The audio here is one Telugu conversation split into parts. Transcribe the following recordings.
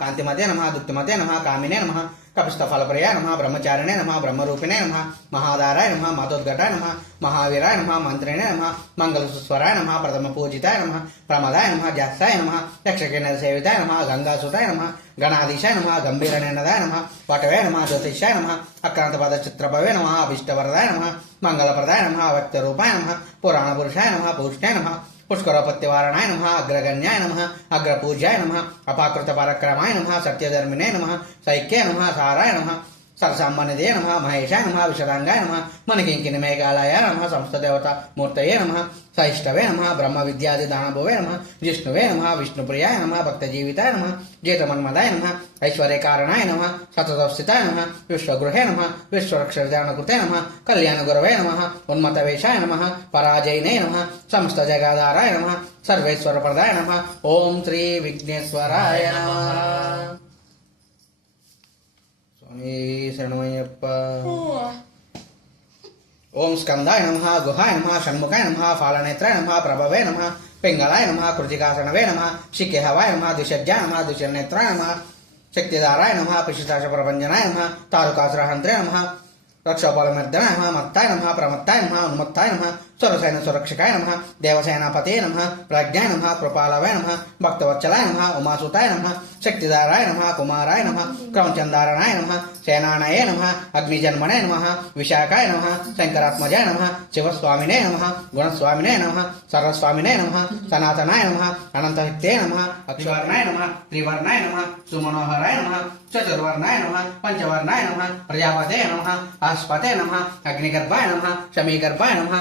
కాంతిమతే నమ దుక్తిమతే నమ కామినే నమ కపిస్థఫలప్రియ నమ బ్రహ్మచారిణే నమ బ్రహ్మరూపిణే నమ మహాధారాయ నమ మతోద్ఘటాయ నమ మహావీరాయ నమ మంత్రిణే నమ మంగళసుస్వరాయ నమ ప్రథమ పూజితాయ నమ ప్రమదాయ నమ జాస్తాయ నమ యక్షకిణ సేవితాయ నమ గంగాసుతాయ నమ గణాధీశాయ నమ గంభీరనేనదాయ నమ వటవే నమ జ్యోతిష్యాయ నమ అక్రాంతపద చిత్రభవే నమ అభిష్టవరదాయ నమ మంగళప్రదాయ నమ వ్యక్తరూపాయ నమ పురాణపురుషాయ నమ పూష్ణాయ నమ పుష్కరోపత్తివారణాయ నమ అగ్రగణ్యాయ నమ అగ్రపూజ్యాయ నమ అపాకృత పరక్రమాయ నమ సత్యధర్మినే నమ సైక్యే నమ సారాయ నమ సరసాంబనిదే నమ మహేష నమ విశదాంగాయ నమ మనకింకిన మేఘాలయ నమ సంస్థ దేవత మూర్తయే నమ సహిష్టవే నమ బ్రహ్మ విద్యాది దానభువే నమ జిష్ణువే నమ విష్ణుప్రియాయ నమ భక్త జీవితాయ నమ జీతమన్మదాయ నమ ఐశ్వర్యకారణాయ నమ సతతస్థితాయ నమ విశ్వగృహే నమ విశ్వరక్షణకృతే నమ కళ్యాణగురవే నమ ఉన్మతవేషాయ నమ పరాజయనే నమ సమస్త జగాధారాయ నమ సర్వేశ్వరప్రదాయ నమ ఓం శ్రీ విఘ్నేశ్వరాయ నమ. స్వామి శరణమయ్యప్ప. ఓం. స్కందాయ నమ గుహాయ నమ షణ్ముఖాయ నమ ఫాలనేత్రాయ నమ ప్రభవే నమ పింగళాయ నమ కృతికాసనవే నమ శిఖిహవాయ నమ దుషజ్జాయ నమ దుషనేత్రాయ నమ శక్తిధారాయ నమ పిశితాశ ప్రభంజనాయ నమ తారుకాసురహంత్రే నమ రక్షోపలమర్దనాయ నమ మత్తాయ నమ ప్రమత్తాయ నమ ఉన్మత్తాయ నమ సురసైన సురక్షకాయ నమ దేవసేనాపతే నమ ప్రజ్ఞాయ నమ కృపాలవాయ నమ భక్తవత్సలాయ నమ ఉమాసుతాయ నమ శక్తిధారాయ నమ కుమారాయ నమ క్రౌంచందారణాయ నమ సేనానయే నమ అగ్నిజన్మనే నమ విశాఖాయ నమ శంకరాత్మజాయ నమ శివస్వామినే నమ గుణస్వామినే నమ సర్వస్వామినే నమ సనాతనాయ నమ అనంతశక్తే నమ అక్షవర్ణాయ నమ త్రివర్ణాయ నమ సుమనోహరాయ నమ చతుర్వర్ణాయ నమ పంచవర్ణాయ నమ ప్రజాపతే నమ ఆస్పతే నమ అగ్నిగర్భాయ నమ శమీగర్భాయ నమ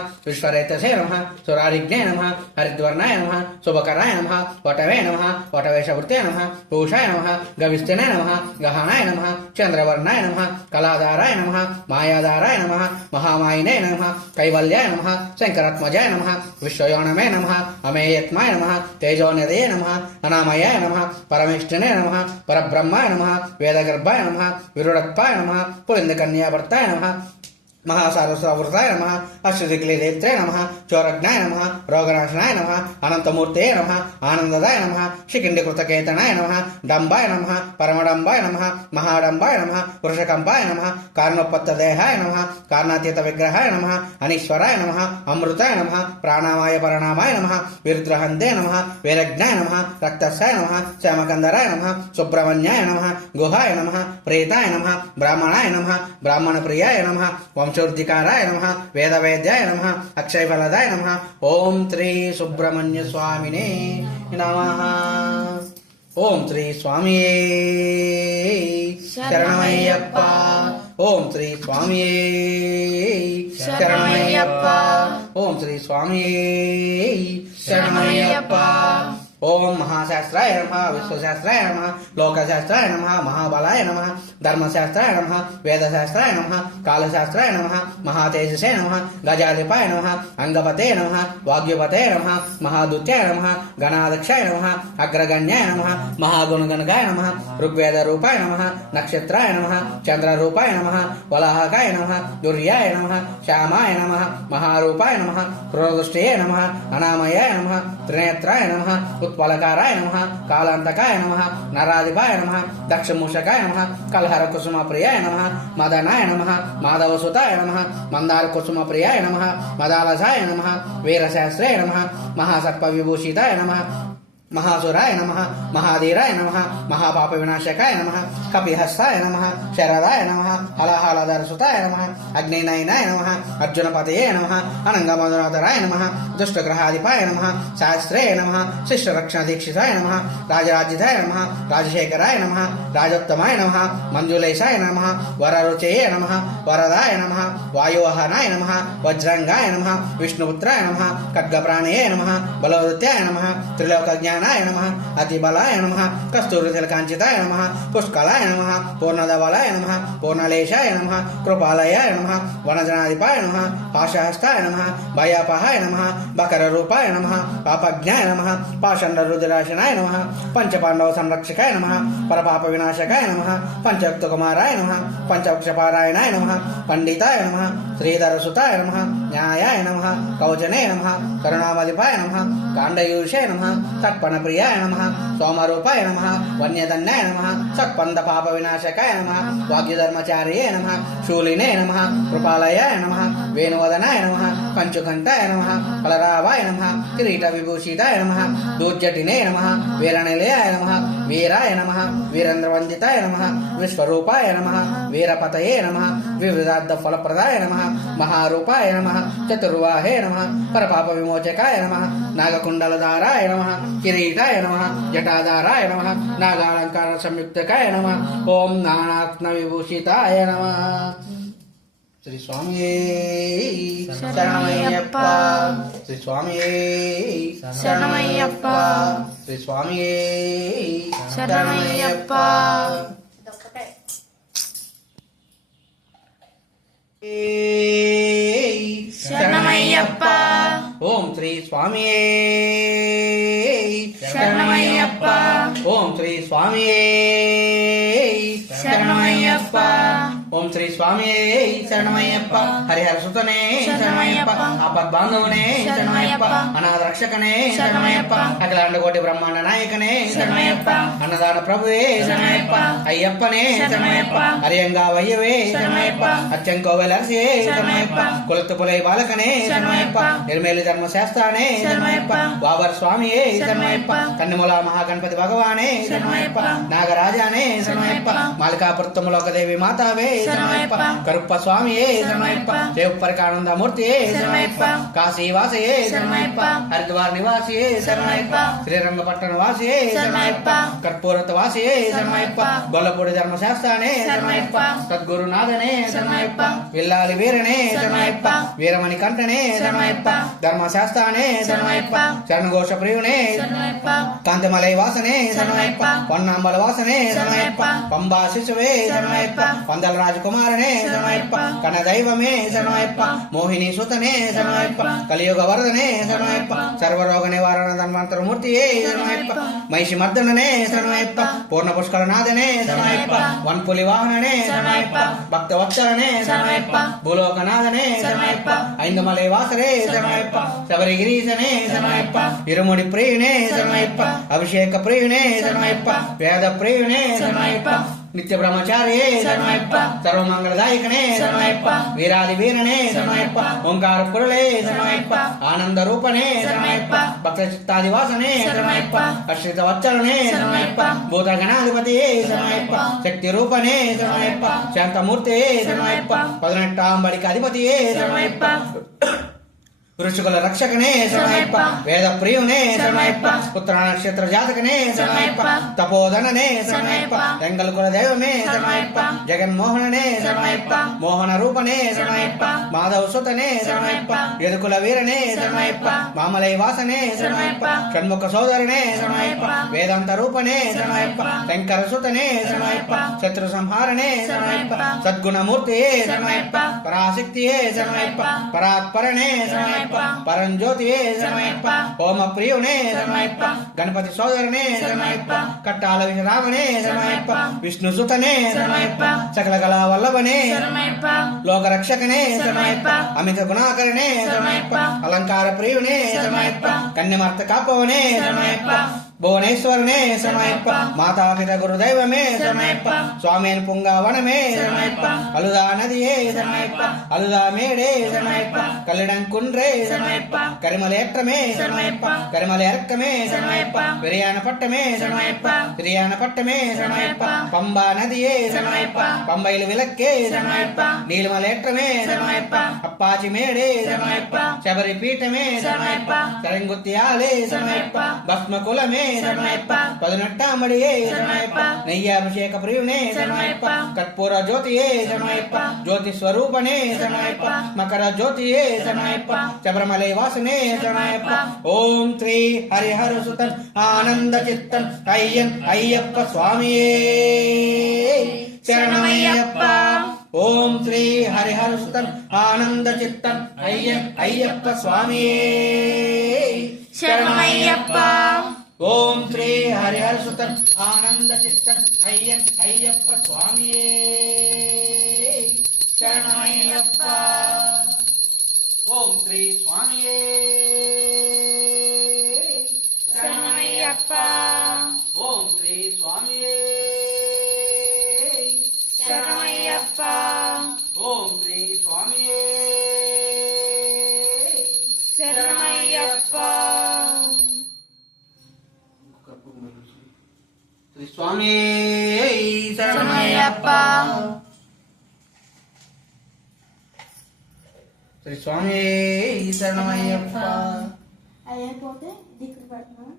విశ్వరేతసే నమ సురారిజ్ఞే నమ హరిద్వర్ణాయ నమ శుభకరాయ నమ వటవే నమ వటవేషవృత్తే నమ పూషాయ నమ గవిస్థినే నమ గహనాయ నమ చంద్రవర్ణాయ నమ కళాధారాయ నమ మాయాధారాయ నమ మహామాయినే నమ కైవల్యాయ నమ శంకరాత్మజాయ నమ విశ్వయోణమే నమ అమేయత్మాయ నమ తేజోనిదయ నమ అనామయాయ నమ పరమేష్ఠినే నమ పరబ్రహ్మాయ నమ వేదగర్భాయ నమ విరుడత్పాయ నమ పులిందకన్యాభర్తాయ నమ మహాసారస్వృతాయ నమ అశ్వదిక్లేత్రే నమ చోరజ్ఞాయ నమ రోగనాశనాయ నమ అనంతమూర్తే నమ ఆనందదాయ నమ శిఖిండికృతకేతనాయ నమ డంబాయ నమ పరమడంబాయ నమ మహాడంబాయ నమ వృషకంబాయ నమ కారణోపత్తదేహాయ నమ కారణాతీత విగ్రహాయ నమ అనీశ్వరాయ నమ అమృతాయ నమ ప్రాణామాయ పరణామాయ నమ విరుద్రహందే నమ వీరజ్ఞాయ నమ రక్తస్యాయ నమ శ్యామకందరాయ నమ సుబ్రహ్మణ్యాయ నమ గుహాయ నమ ప్రేతాయ నమ బ్రాహ్మణాయ నమ బ్రాహ్మణ ప్రియాయ నమ వంశోర్ధికారాయ నమ వేదవేద్యాయ నమ అక్షయఫలదాయ నమ ఓం శ్రీ సుబ్రహ్మణ్య స్వామినే నమ ఓం శ్రీ స్వామి శరణమయ్యప్ప ఓం శ్రీ స్వామి శరణమయ్యప్ప ఓం శ్రీ స్వామి శరణమయ్యప్ప ఓం మహాశాస్త్రాయ నమ విశ్వశాస్త్రాయ నమ లోకశాస్త్రాయ నమ మహాబలాయ నమ ధర్మశాస్త్రాయ నమ వేదశాస్త్రాయ నమ కాలశాస్త్రాయ నమ మహాతేజసే నమ గజాధిపాయ నమ అంగపతే నమ వాగ్యుపతే నమ మహాదుత్యాయ నమ గణాధ్యక్షాయ నమ అగ్రగణ్యాయ నమ మహాగుణగణకాయ నమ ఋగ్వేద రూపాయ నమ నక్షత్రాయ నమ చంద్రరూపాయ నమ వలాహకాయ నమ దుర్యాయ నమ శ్యామాయ నమ మహారూపాయ నమ క్రోదృష్టయే నమ అనామయాయ నమ త్రినేత్రాయ నమ ఉత్పలకారాయ నమ కాలాంతకాయ నమ నరాధిపాయ నమ దక్షమూషకాయ నమ కలహర కుసుమ ప్రియాయ నమ మదనాయ నమ మాధవసుతాయ నమ మందార కుసుమ ప్రియాయ నమ మదాలసాయ నమ వీరశాస్త్రాయ నమ మహాసర్ప విభూషితాయ నమ మహాసురాయ నమ మహాధీరాయ నమ మహాపాప వినాశకాయ నమ కపిహస్తాయ నమ శరదాయ నమ హలహలధరసుతాయ నమ అగ్నినయనాయ నమ అర్జునపతయే నమ అనంగమధునాథరాయ నమ దుష్టగ్రహాధిపాయ నమ శాస్త్రేయ నమ శిష్యరక్షణ దీక్షితాయ నమ రాజరాజితాయ నమ రాజశేఖరాయ నమ రాజోత్తమాయ నమ మంజులేశాయ నమ వరరుచయే నమ వరదాయ నమ వాయువహనాయ నమ వజ్రంగాయ నమ విష్ణుపుత్రాయ నమ ఖడ్గప్రాణయే నమ బలవృత్యాయ నమ త్రిలోక జ్ఞాన నారాయణాయ నమ అతిబలాయ నమ కస్తూరిశలకాంచితాయ నమ పుష్కలాయ నమ పూర్ణధవలాయ నమ పూర్ణలేశాయ నమ కృపాలయాయ నమ వనజనాధిపాయ నమ పాశహస్తాయ నమ భయాపహాయ నమ బకర రూపాయ నమ పాపజ్ఞాయ నమ పాషండ రుద్రాశనాయ నమ పంచపాండవ సంరక్షకాయ నమ పరపాప వినాశకాయ నమ పంచక్తకుమారాయ నమ పంచవక్షపారాయణాయ నమ పండితాయ నమ శ్రీధరసుతాయ నమ న్యాయాయ నమ కౌచనే నమ కరుణామధిపాయ నమ కాండయూషే నమ తత్పట శ్రవణప్రియాయ నమ సోమరూపాయ నమ వన్యదన్నాయ నమ సత్పంద పాప వినాశకాయ నమ వాగ్యధర్మచార్యే నమ శూలినే నమ కృపాలయాయ నమ వేణువదనాయ నమ కంచుకంఠాయ నమ కలరావాయ నమ కిరీట విభూషితాయ నమ దూర్జటినే నమ వీరనిలయాయ నమ వీరాయ నమ వీరేంద్రవందితాయ నమ విశ్వరూపాయ నమ వీరపతయే నమ వివిధార్థ ఫలప్రదాయ నమ మహారూపాయ నమ చతుర్వాహే నమ పరపాప విమోచకాయ నమ నాగకుండలధారాయ నమ కిరీ కిరీటాయ నమ. జటాధారాయ నమ. నాగాలంకార సంయుక్తకాయ నమ. ఓం నానాత్మ విభూషితాయ నమ శ్రీ స్వామి శరణమయ్యప్ప. శ్రీ స్వామి శరణమయ్యప్ప. శ్రీ స్వామి శరణమయ్యప్ప. శరణమయ్యప్ప. ఓం శ్రీ స్వామి శరణమయ్యప్ప. ఓం శ్రీ స్వామి శరణమయ్యప్ప. ఓం శ్రీ స్వామి శరణమయ్యప్ప హరిహర సుతనే శరణమయ్యప్ప. ఆపద్బాంధవునే శరణమయ్యప్ప అనాథ రక్షకనే శరణమయ్యప్ప అఖిలాండ కోటి బ్రహ్మాండ నాయకనే శరణమయ్యప్ప అన్నదాన ప్రభువే శరణమయ్యప్ప అయ్యప్పనే శరణమయ్యప్ప హరియంగా వయ్యవే శరణమయ్యప్ప అచ్చంకోవెలసే శరణమయ్యప్ప కులత్తుపులై బాలకనే శరణమయ్యప్ప నిర్మేలి ధర్మశాస్త్రానే శరణమయ్యప్ప బాబర్ స్వామియే శరణమయ్యప్ప కన్నుమల మహాగణపతి భగవానే శరణమయ్యప్ప నాగరాజానే శరణమయ్యప్ప మాలికాపురత్తములోకదేవి మాతావే శరణమయ్యప్ప కరుప్ప స్వామియే శరణమయ్యప్ప దేవపరికానందమూర్తియే శరణమయ్యప్ప కాశీవాసయే శరణమయ్యప్ప హరిద్వార్ నివాసియే శరణమయ్యప్ప శ్రీరంగపట్టణ వాసియే శరణమయ్యప్ప కర్పూరత వాసియే శరణమయ్యప్ప గొల్లపూడి ధర్మశాస్త్రానే శరణమయ్యప్ప సద్గురునాథనే శరణమయ్యప్ప విల్లాలి వీరనే శరణమయ్యప్ప వీరమణి కంఠనే శరణమయ్యప్ప ధర్మశాస్త్రానే శరణమయ్యప్ప శరణఘోష ప్రియునే శరణమయ్యప్ప. కాంతిమలై వాసనే శరణమయ్యప్ప పొన్నాంబల వాసనే శరణమయ్యప్ప పంబా శిశువే శరణమయ్యప్ప పందల రాజకుమారనే శరణమయ్యప్ప కన దైవమే శరణమయ్యప్ప మోహిని సుతనే శరణమయ్యప్ప కలియుగ వరదనే శరణమయ్యప్ప సర్వరోగ నివారణ ధన్వంతరమూర్తియే శరణమయ్యప్ప మహిషి మర్దననే శరణమయ్యప్ప పూర్ణ పుష్కర నాథనే శరణమయ్యప్ప వన్పులి వాహననే శరణమయ్యప్ప భక్త వత్సరనే శరణమయ్యప్ప భూలోకనాథనే శరణమయ్యప్ప ఐందమలై వాసరే శరణమయ్యప్ప శబరిగిరీశనే శరణమయ్యప్ప ఇరుముడి ప్రియునే శరణమయ్యప్ప అభిషేక ప్రియునే శరణమయ్యప్ప వేద ప్రియునే శరణమయ్యప్ప నిత్య బ్రహ్మచారియే శరణమయ్యప్ప సర్వమంగళదాయకనే వీరాది వీరనే ఓంకార పురులే ఆనంద రూపనే భక్త చిత్తాదివాసనే అశ్రిత శరణమయ్యప్ప భూత శరణమయ్యప్ప శక్తి రూపనే శరణమయ్యప్ప శాంతమూర్తియే శరణమయ్యప్ప ఋషుకుల రక్షకనే శరణమయ్యప్ప వేద ప్రియునే శరణమయ్యప్ప పుత్ర నక్షత్ర జాతకనే శరణమయ్యప్ప తపోధననే శరణమయ్యప్ప తెంగల కుల దైవమే శరణమయ్యప్ప జగన్మోహననే శరణమయ్యప్ప మోహన రూపనే శరణమయ్యప్ప మాధవ సుతనే శరణమయ్యప్ప ఎదుకుల వీరనే శరణమయ్యప్ప మామలై వాసనే శరణమయ్యప్ప షణ్ముఖ సోదరనే శరణమయ్యప్ప వేదాంత రూపనే శరణమయ్యప్ప శంకర సుతనే శరణమయ్యప్ప శత్రు సంహారనే శరణమయ్యప్ప సద్గుణమూర్తియే శరణమయ్యప్ప పరాశక్తియే శరణమయ్యప్ప పరాత్పరనే శరణమయ్యప్ప పరంజ్యోతియే శరణమయ్యప్ప హోమ ప్రియునే శరణమయ్యప్ప గణపతి సోదరనే శరణమయ్యప్ప కట్టాల విశ్రామనే శరణమయ్యప్ప విష్ణు సుతనే శరణమయ్యప్ప సకల కళా వల్లభనే శరణమయ్యప్ప. లోకరక్షకనే శరణమయ్యప్ప అమిత గుణాకరనే శరణమయ్యప్ప అలంకార ప్రియునే శరణమయ్యప్ప కన్యమర్త కాపవనే శరణమయ్యప్ప ಭುವನೇಶ್ವರನೇ ಶರಣಯ್ಯಪ್ಪ ಮಾತಾಪಿತ ಗುರುದೈವಮೇ ಶರಣಯ್ಯಪ್ಪ ಸ್ವಾಮಿಯನ್ ಪುಂಗಾವನಮೇ ಶರಣಯ್ಯಪ್ಪ ಅಲುದಾ ನದಿಯೇ ಶರಣಯ್ಯಪ್ಪ ಅಲುದಾ ಮೇಡೆ ಶರಣಯ್ಯಪ್ಪ ಕಲ್ಲಿಡಂ ಕುಂಡ್ರೆ ಶರಣಯ್ಯಪ್ಪ ಕರಿಮಲೆಯಟ್ಟಮೇ ಶರಣಯ್ಯಪ್ಪ ಕರಿಮಲೆಯರ್ಕಮೇ ಶರಣಯ್ಯಪ್ಪ ವಿರಿಯಾನ ಪಟ್ಟಮೇ ಶರಣಯ್ಯಪ್ಪ ವಿರಿಯಾನ ಪಟ್ಟಮೇ ಶರಣಯ್ಯಪ್ಪ பம்பா நதியே சமயப்ப பம்பையில் விளக்கே சமயப்ப நீலமலையற்றமே சமயப்ப அப்பாச்சி மேடே சமயப்ப சபரி பீட்டமே சமயப்ப சரங்குத்தியாலே சமயப்ப பஸ்ம குலமே పదునెట్టామడియే శరణమయ్యప్ప. నెయ్యాభిషేక ప్రియునే శరణమయ్యప్ప. కర్పూర జ్యోతియే శరణమయ్యప్ప. జ్యోతి స్వరూపనే శరణమయ్యప్ప. మకర జ్యోతియే శరణమయ్యప్ప. శబరమలై వాసనే శరణమయ్యప్ప. ఓం శ్రీ హరిహర సుతన్ ఆనంద చిత్తన్ అయ్యన్ అయ్యప్ప స్వామియే. శరణమయ్యప్ప. ఓం శ్రీ హరిహర సుతన్ ఆనంద చిత్తన్ అయ్యన్ అయ్యప్ప స్వామియే. శరణమయ్యప్ప. హరిహర సుతన్ ఆనంద చిత్తన్ అయ్యన్ అయ్యప్ప స్వామియే శరణమయ్యప్ప ఓం శ్రీ స్వామియే శరణమయ్యప్ప ఓం శ్రీ శ్రీ స్వామి శరణమయ్యప్ప శ్రీ స్వామి శరణమయ్యప్ప అయిపోతే దిక్కులు పెడుతున్నాం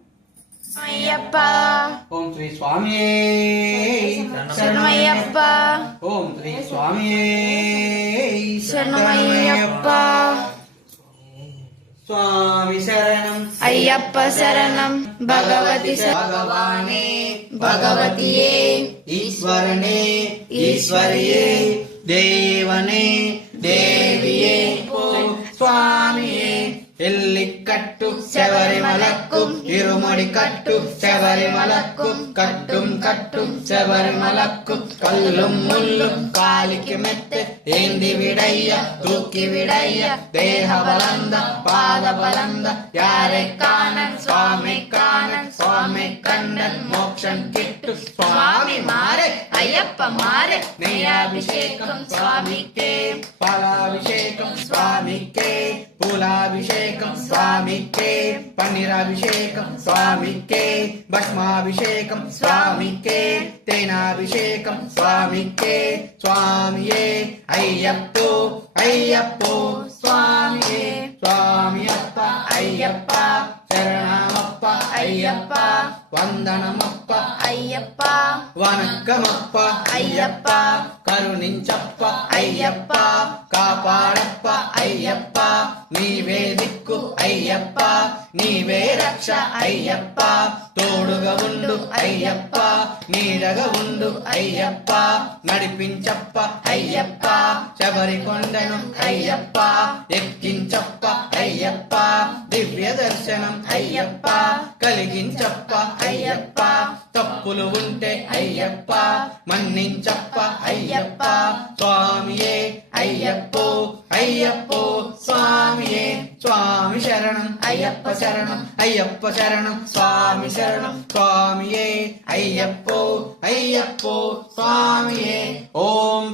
అయ్యప్ప ఓం శ్రీ స్వామి శరణమయ్యప్ప ఓం శ్రీ స్వామి శరణమయ్యప్ప స్వామి శరణం అయ్యప్ప శరణం భగవతి శ- భగవానే భగవతియే ఈశ్వరనే ఈశ్వరియే దేవనే దేవియే స్వామియే. ఎల్లికట్టు శబరిమలక్కు முடி கட்டும் செவரிமலக்கும் கட்டும் கட்டும் செவரிமலக்கும் கல்லும் முள்ளும் காலிக்கு மெத்து ஏந்தி விடைய தூக்கி விடைய தேக பலந்த பாத பலந்த யாரை காணன்? சுவாமி காணன் சுவாமி கண்ணன் மோக்ஷம் கிட்டு சுவாமி மாறு ஐயப்ப மாறு நெய்யாபிஷேகம் சுவாமிக்கே. பலாபிஷேகம் சுவாமிக்கே. పూలాభిషేకం స్వామికే పన్నీరాభిషేకం స్వామికే భస్మాభిషేకం స్వామికే తేనాభిషేకం స్వామికే స్వామియే అయ్యప్పో అయ్యప్పో స్వామియే స్వామి స్వామియప్ప అయ్యప్ప. అయ్యప్ప. వందనమప్ప. అయ్యప్ప. వనక్కమప్ప. అయ్యప్ప. కరుణించప్ప. అయ్యప్ప. కాపాడప్ప. అయ్యప్ప. నీవే దిక్కు. అయ్యప్ప. నీవే రక్ష. అయ్యప్ప. తోడుగా ఉండు. అయ్యప్ప. నీడగా ఉండు. అయ్యప్ప. నడిపించప్ప. అయ్యప్ప. శబరి కొండను. అయ్యప్ప. ఎక్కించప్ప. అయ్యప్ప దివ్య దర్శనం. అయ్యప్ప కలిగించప్ప. అయ్యప్ప తప్పులు ఉంటే అయ్యప్ప. మన్నించప్ప. అయ్యప్ప స్వామియే. అయ్యప్పో అయ్యప్పో స్వామియే. స్వామి శరణం అయ్యప్ప శరణం. అయ్యప్ప శరణం స్వామి శరణం. స్వామియే అయ్యప్పో అయ్యప్పో స్వామియే. ఓ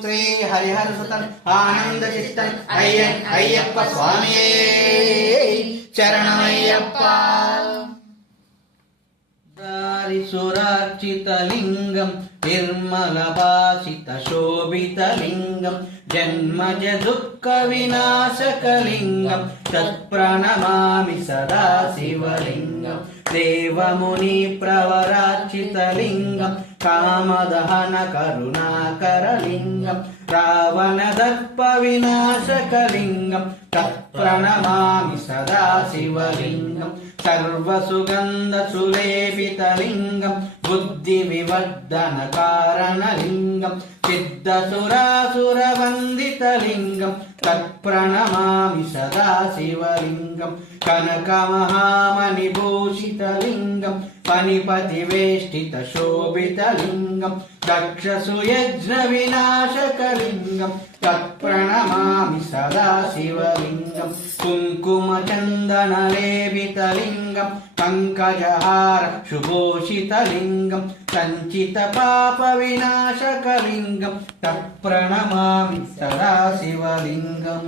శ్రీ హరిహర సుతం ఆనంద చిత్తం. అయ్య అయ్యప్ప స్వామియే. శరణమయ్యప్ప సురార్చితలింగం నిర్మల భాషిత శోభితలింగం జన్మజ దుఃఖ వినాశకలింగం తత్ప్రణమామి కామదహన కరుణాకరలింగం రావణ దర్ప వినాశకలింగం తత్ప్రణమామి సదా శివలింగం సర్వసుగంధ సులేపితలింగం బుద్ధి వివర్ధన కారణలింగం సిద్ధసురాసురవందితలింగం తత్ప్రణమామి సదా శివలింగం. కనకమహామణిభూషితలింగం పనిపతి వేష్టిత శోభితలింగం దక్షసుయజ్ఞ వినాశకలింగం తత్ప్రణమామి సదా శివలింగం. కుంకుమ చందన లేపితలింగం పంకజహార శుభోషితలింగం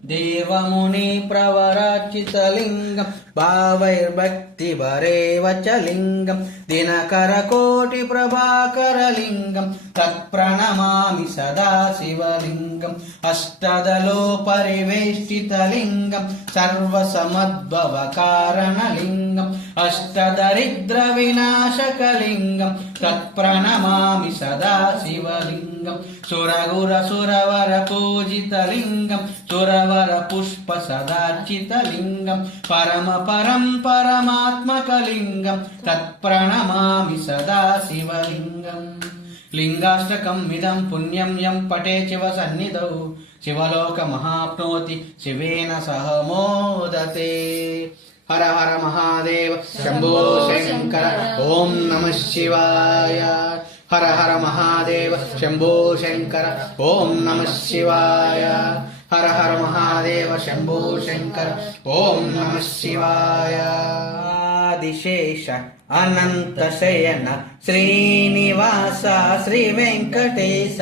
దేవముని ప్రవరాచితలింగం భావైర్భక్తి వరేవచ లింగం దినకర కోటి ప్రభాకరలింగం తత్ప్రణమామి సదా శివలింగం అష్టదలో పరివేష్టితలింగం సర్వసమద్భవ కారణలింగం అష్టదరిద్ర వినాశకలింగం తత్ప్రణమామి సదా శివలింగం సురగుర సురవర పూజితలింగం సురవర పుష్ప సదార్చిత లింగం పరమ పరం పరమాత్మకలింగం తత్ప్రణమామి సదా శివలింగం లింగాష్టకం ఇదం పుణ్యం యం పటే శివ సన్నిధౌ శివలోక మహాప్నోతి శివేన సహ మోదతే హర హర మహాదేవ శంభో శంకర ఓం నమ శివాయ హర హర మహాదేవ శంభో శంకర ఓం నమ శివాయ హర హర మహాదేవ శంభో శంకర ఓం నమ శివాయ ఆదిశేష అనంత శయన శ్రీనివాస శ్రీ వెంకటేశ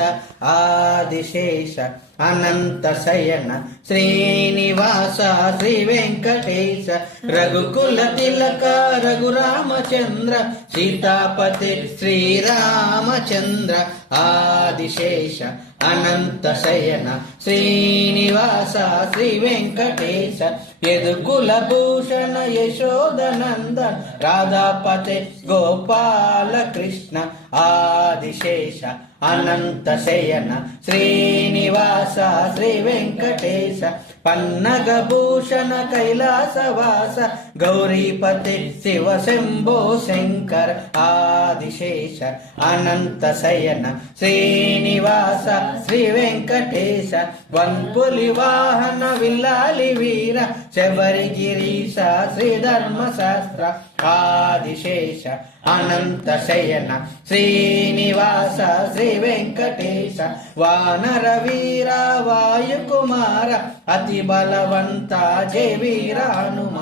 ఆదిశేష అనంత శయన శ్రీనివాస శ్రీ వెంకటేశ రఘుకుల తిలక రఘురామచంద్ర సీతాపతి శ్రీరామచంద్ర ఆదిశేష అనంత శయన శ్రీనివాస శ్రీ వెంకటేశ యదుకుల భూషణ యశోదనంద రాధాపతి గోపాల కృష్ణ ఆదిశేష అనంత శయన శ్రీనివాస శ్రీ వెంకటేశ పన్నగ భూషణ కైలాసవాస గౌరీపతి శివ శంభో శంకర ఆదిశేష అనంత శయన శ్రీనివాస శ్రీ వెంకటేశ వన్పులి వాహన విల్లాలి వీర శబరి గిరీశ శ్రీ ధర్మశాస్త్ర ఆదిశేష అనంత శయన శ్రీనివాస శ్రీ వెంకటేశ వానర వీర వాయుకుమార అతి బలవంత జయ వీర హనుమ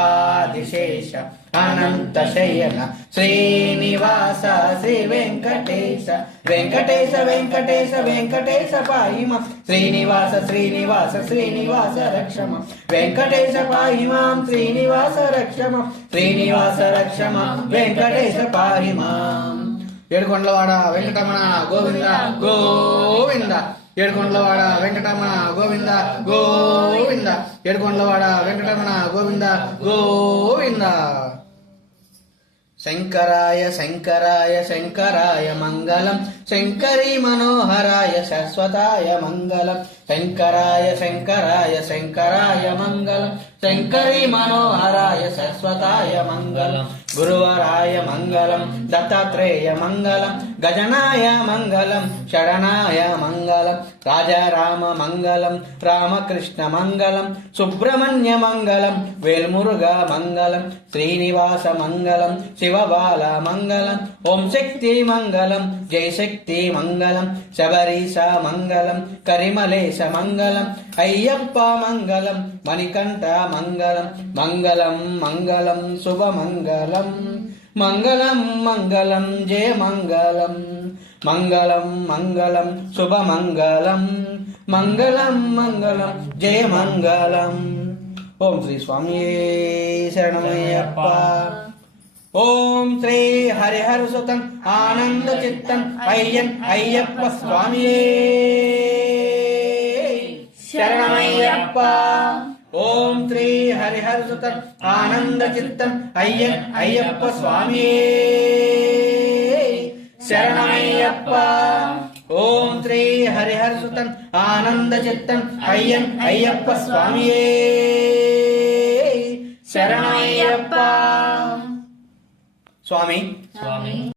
ఆదిశేష. అనంత శయన శ్రీనివాస శ్రీ వెంకటేశ వెంకటేశ వెంకటేశ వెంకటేశ పాయిమ శ్రీనివాస శ్రీనివాస శ్రీనివాస రక్షమ వెంకటేశ పాయిమాం శ్రీనివాస రక్షమ శ్రీనివాస రక్షమ వెంకటేశ పాయిమాం ఏడుకొండలవాడ వెంకటమణ గోవింద గోవింద. ఏడుకొండలవాడ వెంకటరమణ గోవింద గోవింద. ఏడుకొండలవాడ వెంకటరమణ గోవింద గోవింద. శంకరాయ శంకరాయ శంకరాయ మంగళం. శంకరీ మనోహరాయ శాశ్వతాయ మంగళం. శంకరాయ శంకరాయ శంకరాయ మంగళం. శంకరీ మనోహరాయ శాశ్వతాయ మంగళం. గురువరాయ మంగళం దత్తాత్రేయ మంగళం గజనాయ మంగళం శరణాయ మంగళం రాజారామ మంగళం రామకృష్ణ మంగళం సుబ్రహ్మణ్య మంగళం వేల్మురుగ మంగళం శ్రీనివాస మంగళం శివబాల మంగళం ఓం శక్తి మంగళం జై శక్తి మంగళం శబరీశ మంగళం కరిమలేశ మంగళం అయ్యప్ప మంగళం మణికంఠ మంగళం మంగళం మంగళం శుభమంగళం మంగళం మంగళం జయ మంగళం. మంగళం మంగళం శుభమంగళం మంగళం. మంగళం జయ మంగళం. ఓం శ్రీ స్వామి శరణమయ్యప్ప. ఓం శ్రీ హరిహర సుతం ఆనంద చిత్తం అయ్యన్ అయ్యప్ప స్వామి శరణమయ్యప్ప. ఓం శ్రీ హరిహర సుతం ఆనంద చిత్తం అయ్యన్ అయ్యప్ప స్వామి. శరణమయ్యప్ప. ఓం శ్రీ హరిహర సుతం ఆనంద చిత్తం అయ్యన్ అయ్యప్ప స్వామి. శరణమయ్యప్ప. స్వామి. స్వామి.